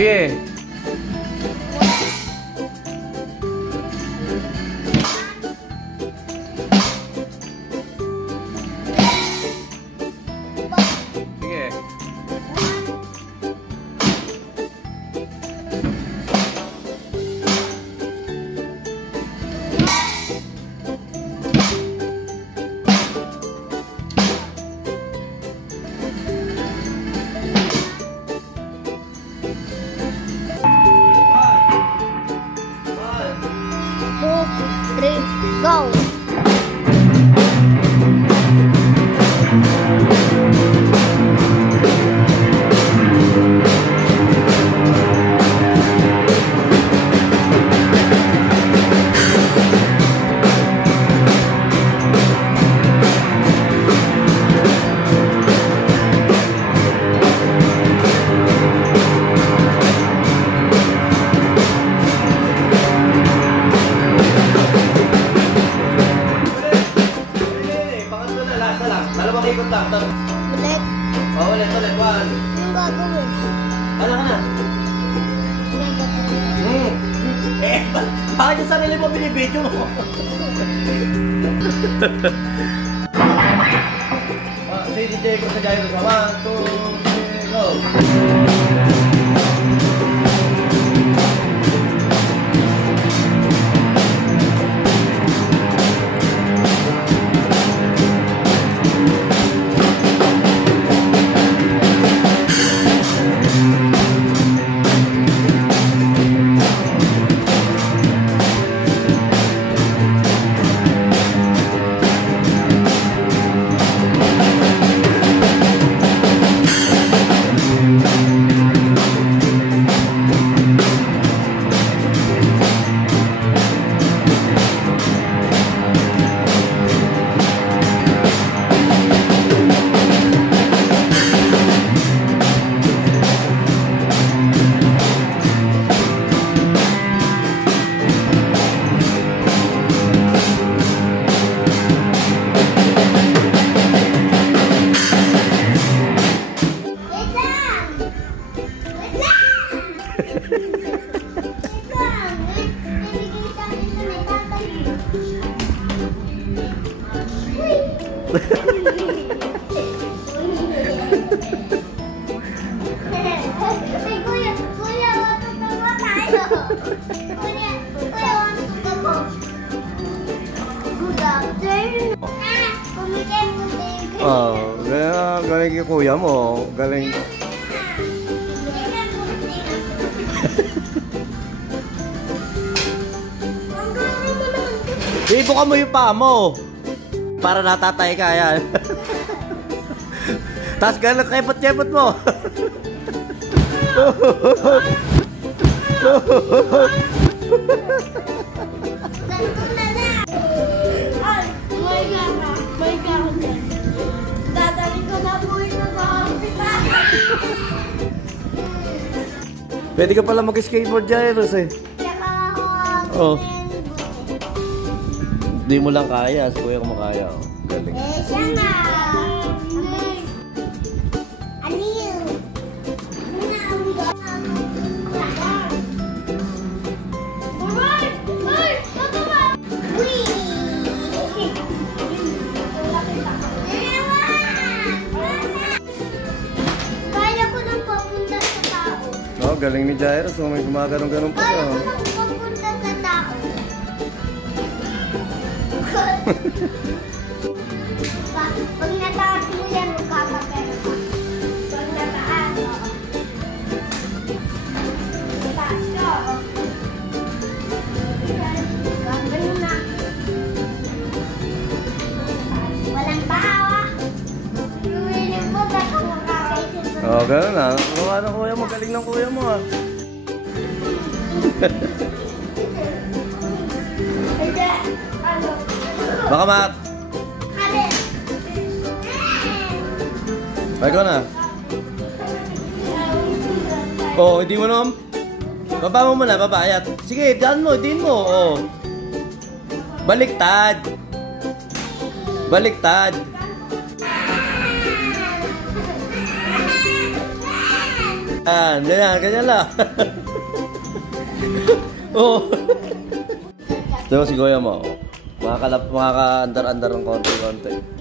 Sige. Go! Ulit. Oh, ulit. One. Yung gagawin. Ano ka na? Bakit yung sarili mo binibidyo mo? Si DJ ko sa Jairo sa 1, 2, 3, go! Oh, galing yung kuya mo. Galing. Ibuka mo yung paa mo. Para natatay ka yan. Tapos galing kepot-kepot mo. Pwede ka pala mag-skateboard dyan, Ros eh. Oh. Hindi mo lang kaya, si kuya ko makaya. Oh. Galing. Siya na. Anil. Kaya ko nang papunta sa tao. Oh, galing ni Jairo. So may gumaganong-ganong pa siya. Kaya ko nang papunta sa tao. Pag nataas mo yan, magkakapera ka. Pag nataas, nataas ka. Gagawin na. Walang bahawa. Luwinin mo, baka makakaisip. Oh, gano'n na. Gawa ng kuya mo. Galing ng kuya mo ah. Baka Ikaw na. Oh, hindi mo naman. Baba mo muna, baba. Ayan. Sige, diyan mo. Oh. Baliktad. Baliktad. Ganyan lang. Oh. Ito si Kuya mo. Makaka-andar-andar ng konti-konti.